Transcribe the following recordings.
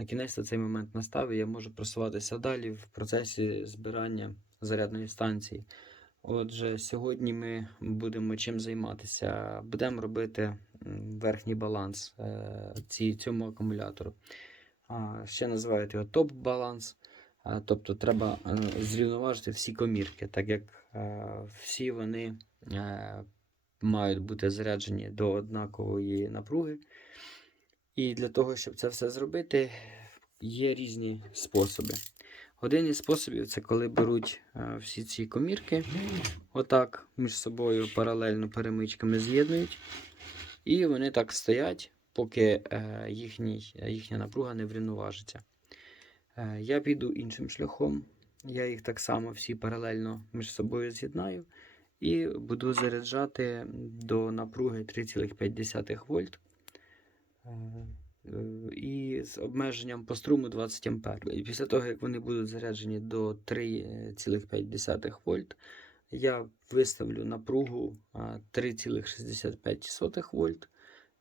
на кінець цей момент настав, і я можу просуватися далі в процесі збирання зарядної станції. Отже, сьогодні ми будемо чим займатися. Будемо робити верхній баланс е, цьому акумулятору. Ще називають його топ-баланс. Тобто треба е, зрівноважити всі комірки, так як е, всі вони мають бути заряджені до однакової напруги. І для того, щоб це все зробити, є різні способи. Один із способів це коли беруть е, всі ці комірки, отак між собою паралельно перемичками з'єднують, і вони так стоять, поки е, їхній, їхня напруга не врівноважиться. Е, Я піду іншим шляхом. Я їх так само всі паралельно між собою з'єднаю і буду заряджати до напруги 3,5 вольт. Е, е, І з обмеженням по струму 20 А. І після того, як вони будуть заряджені до 3,5 вольт, я виставлю напругу 3,65 вольт.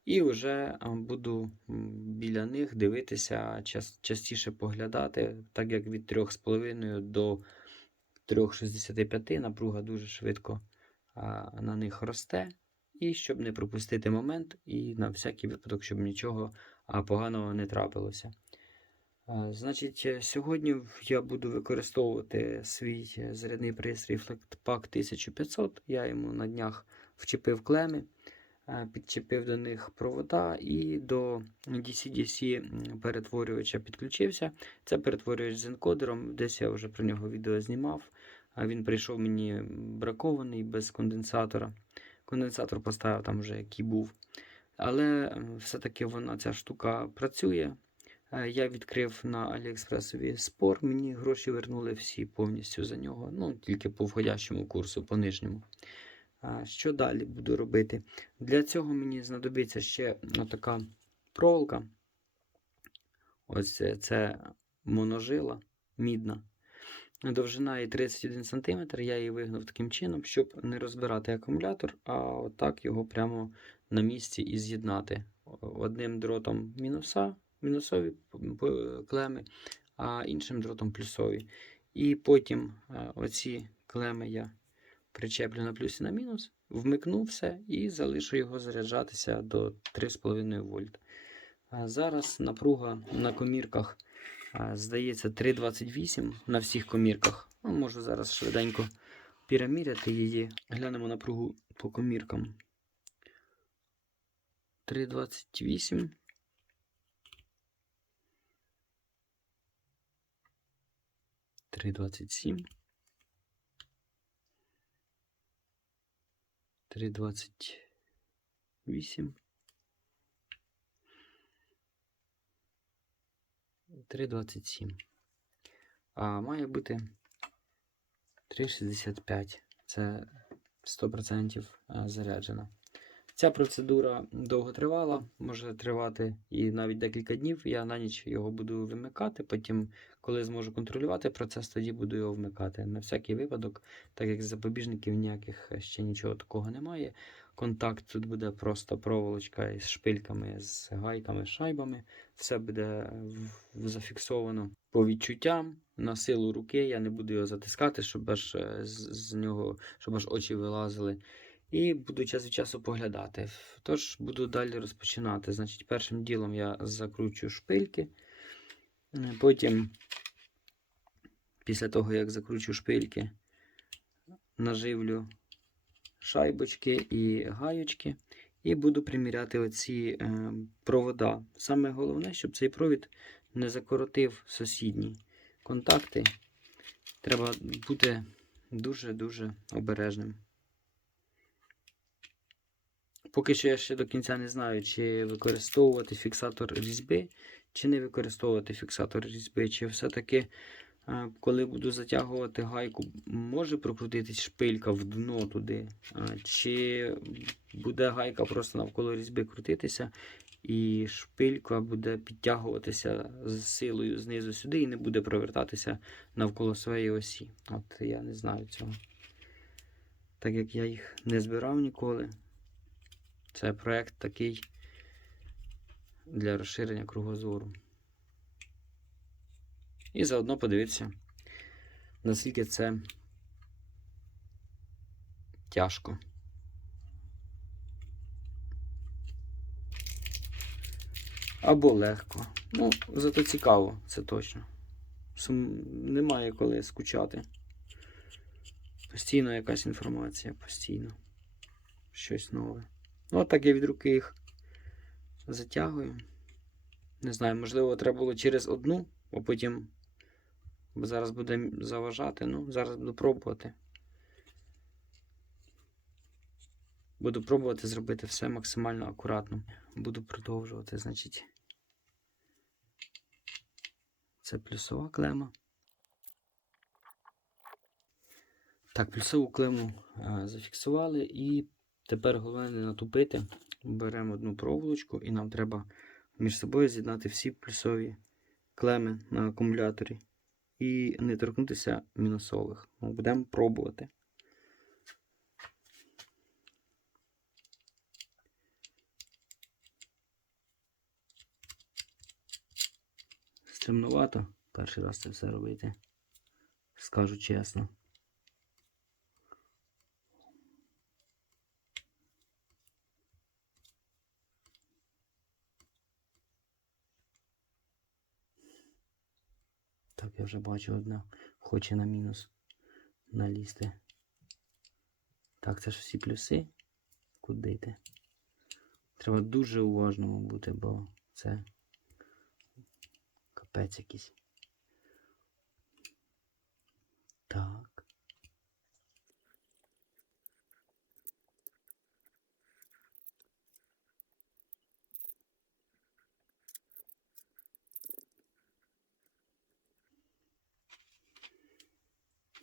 І вже буду біля них дивитися, частіше поглядати, так як від 3,5 до 3,65 напруга дуже швидко на них росте. І щоб не пропустити момент, і на всякий випадок, щоб нічого поганого не трапилося. Значить, е, сьогодні я буду використовувати свій е, зарядний пристрій FlectPack 1500. Я йому на днях вчепив клеми, підчепив до них провода і до DC-DC перетворювача підключився. Це перетворювач з енкодером. Десь я вже про нього відео знімав. Він прийшов мені бракований без конденсатора. Конденсатор поставив там вже який був. Але е, все-таки вона ця штука працює. Е, Я відкрив на Аліекспресові спор, мені гроші вернули всі повністю за нього. Ну, тільки по входящому курсу, по нижньому. Що далі буду робити? Для цього мені знадобиться ще така проволока. Ось це, це моножила мідна. Довжина її 31 см. Я її вигнув таким чином, щоб не розбирати акумулятор, а отак його прямо на місці і з'єднати. Одним дротом мінуса, мінусові клеми, а іншим дротом плюсові. І потім е, оці клеми я причеплю на плюс і на мінус, вмикну все і залишу його заряджатися до 3,5 вольт. Зараз напруга на комірках здається 3,28 на всіх комірках. Ну, можу зараз швиденько піраміряти її. Глянемо напругу по коміркам. 3,28. Три двадцять сім. Три двадцять вісім. Три двадцять сім. А має бути 3,65. Це 100% заряджено. Ця процедура довго тривала, може тривати і навіть декілька днів. Я на ніч його буду вимикати. Потім, коли зможу контролювати процес, тоді буду його вмикати. На всякий випадок, так як запобіжників ніяких ще нічого такого немає. Контакт тут буде просто проволочка із шпильками, з гайками, шайбами. Все буде зафіксовано по відчуттям на силу руки. Я не буду його затискати, щоб аж е, з, нього, щоб аж очі вилазили. І буду час від часу поглядати. Тож буду далі розпочинати. Значить, першим ділом я закручу шпильки. Е, Потім, після того, як закручу шпильки, наживлю шайбочки і гаючки. І буду приміряти оці е, провода. Саме головне, щоб цей провід не закоротив сусідні контакти. Треба бути дуже-дуже обережним. Поки що я ще до кінця не знаю, чи використовувати фіксатор різьби, чи не використовувати фіксатор різьби, чи все-таки, коли буду затягувати гайку, може прокрутитись шпилька в дно туди, чи буде гайка просто навколо різьби крутитися, і шпилька буде підтягуватися з силою знизу сюди і не буде провертатися навколо своєї осі. От я не знаю цього. Так як я їх не збирав ніколи. Це проект такий для розширення кругозору. І заодно подивитися, наскільки це тяжко. Або легко. Ну, зато цікаво, це точно. Сум... Немає коли скучати. Постійно якась інформація, постійно. Щось нове. Ну, так я від руки їх затягую. Не знаю, можливо, треба було через одну, а потім зараз буде заважати. Ну, зараз буду пробувати. Буду пробувати зробити все максимально акуратно. Буду продовжувати, значить. Це плюсова клема. Так, плюсову клему а, зафіксували і тепер головне не натупити. Беремо одну проволочку і нам треба між собою з'єднати всі плюсові клеми на акумуляторі і не торкнутися мінусових. Ну, будемо пробувати. Стремнувато перший раз це все робити. Скажу чесно. Так, я вже бачу одна хоче на мінус налізти. Так, це ж всі плюси. Куди ти? Треба дуже уважному бути, бо це капець якийсь. Так.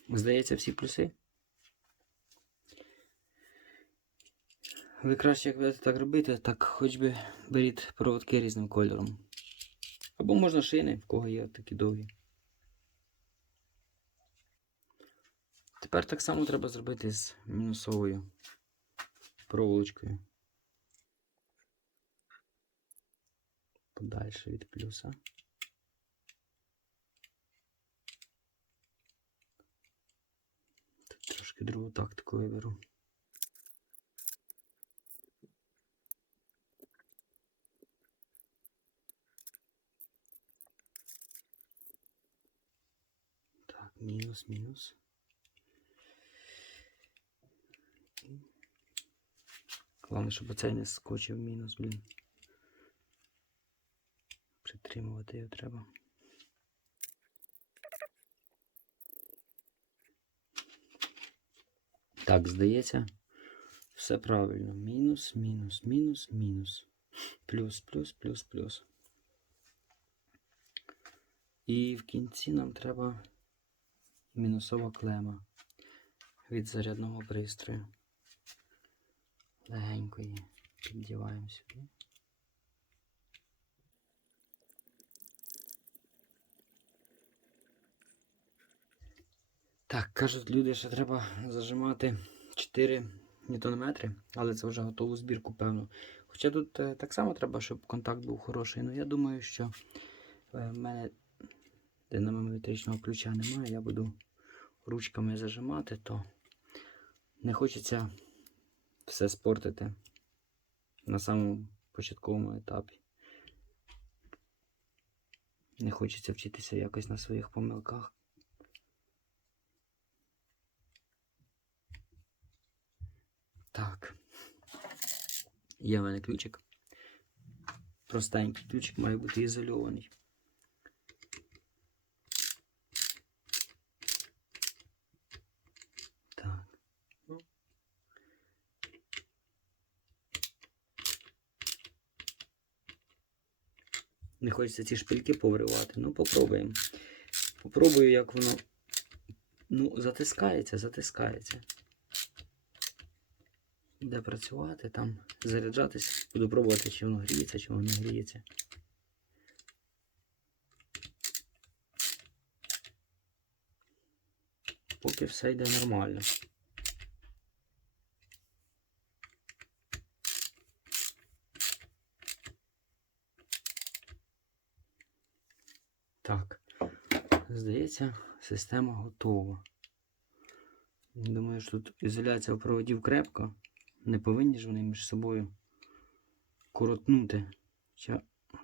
Здається, всі плюси. Ви краще, як будете так робити, так хоч би беріть проводки різним кольором. Або можна шини, в кого є такі довгі. Тепер так само треба зробити з мінусовою проволочкою. Подальше від плюса. Тут трошки другу тактику виберу. Так, мінус, мінус. Головне, щоб оцей не скочив мінус, блін. Притримувати його треба. Так, здається, все правильно. Мінус, мінус, мінус, мінус. Плюс, плюс, плюс, плюс. І в кінці нам треба мінусова клема від зарядного пристрою. Легенько її піддіваємо сюди. Так, кажуть люди, що треба зажимати 4 ньютонометри, але це вже готову збірку, певно. Хоча тут е, так само треба, щоб контакт був хороший. Ну я думаю, що е, в мене динамометричного ключа немає, я буду ручками зажимати, то не хочеться все спортити на самому початковому етапі. Не хочеться вчитися якось на своїх помилках. Так. Є в мене ключик. Простенький ключик має бути ізольований. Не хочеться ці шпильки повривати. Ну, попробуємо. Попробую, як воно. Ну, затискається, затискається. Де працювати, там заряджатись. Буду пробувати, чи воно гріється, чи воно не гріється. Поки все йде нормально. Так. здається, система готова. Думаю, що тут ізоляція проводів крепко. Не повинні ж вони між собою коротнути. Чи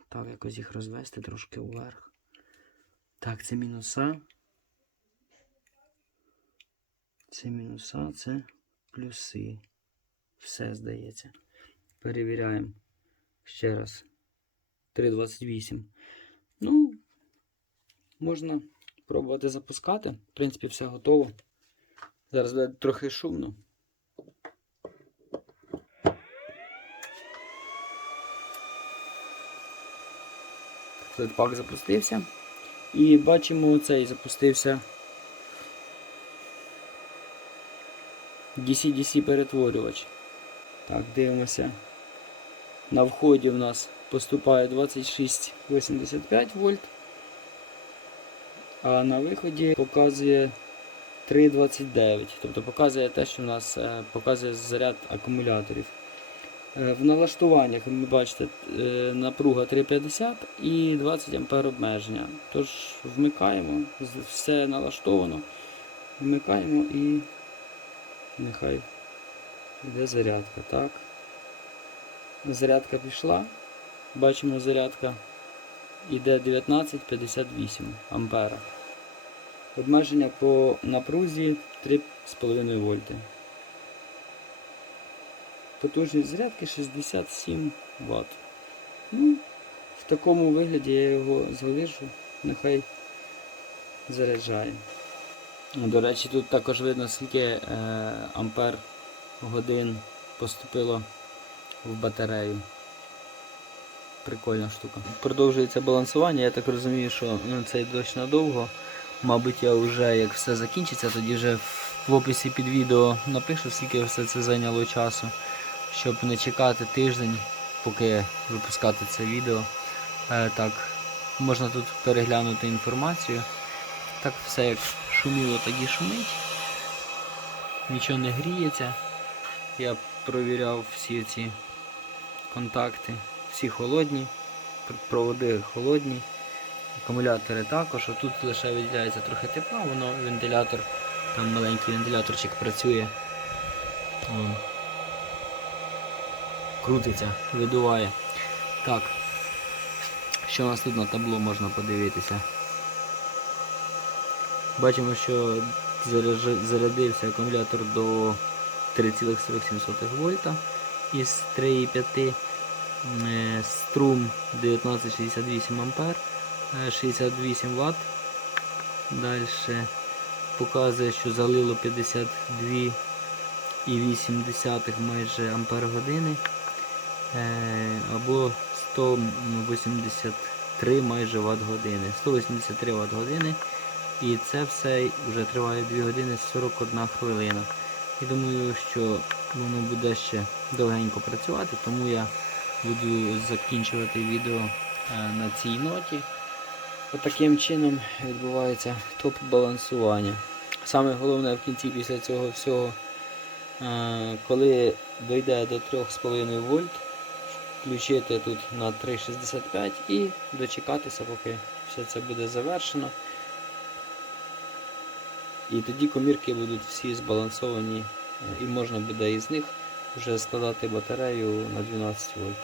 так якось їх розвести трошки вверх. Так, це мінуса. Це мінуса, це плюси. Все здається. Перевіряємо ще раз. 3,28. Ну, можна пробувати запускати. В принципі, все готово. Зараз буде трохи шумно. Флетпак запустився. І бачимо, цей запустився DC-DC перетворювач. Так, дивимося. На вході в нас поступає 26,85 вольт, а на виході показує 3,29. Тобто показує те, що в нас е, показує заряд акумуляторів. Е, В налаштуваннях ви бачите е, напруга 3,50 і 20 А обмеження. Тож вмикаємо, все налаштовано. Вмикаємо і нехай йде зарядка. Так. Зарядка пішла. Бачимо, зарядка йде 19,58 ампера. Обмеження по напрузі 3,5 вольти. Потужність зарядки 67 Вт. Ну, в такому вигляді я його залишу, нехай заряджає. До речі, тут також видно, скільки е, ампер годин поступило в батарею. Прикольна штука. Продовжується балансування, я так розумію, що ну, цей дощ надовго. Мабуть, я вже як все закінчиться, тоді вже в описі під відео напишу, скільки все це зайняло часу, щоб не чекати тиждень, поки випускати це відео. Е, так, можна тут переглянути інформацію. Так все як шуміло, так і шумить. Нічого не гріється. Я провіряв всі ці контакти, всі холодні, пр- проводи холодні, акумулятори також. Тут лише виділяється трохи тепла, воно вентилятор, там маленький вентиляторчик працює. О. Крутиться, видуває. Так. Що у нас тут на табло можна подивитися? Бачимо, що зарядився акумулятор до 3,47 вольта із 3,5 Е, струм 1968 ампер, е, 68 Вт. Далі показує, що залило 52,8 майже ампер години або 183 майже Вт години. 183 Вт години. І це все вже триває 2 години 41 хвилина. І думаю, що воно буде ще довгенько працювати, тому я буду закінчувати відео е, на цій ноті. Отаким чином відбувається топ-балансування. Саме головне в кінці після цього всього, е, коли дойде до 3,5 вольт, включити тут на 3,65 і дочекатися, поки все це буде завершено. І тоді комірки будуть всі збалансовані, е, і можна буде із них вже складати батарею на 12 вольт.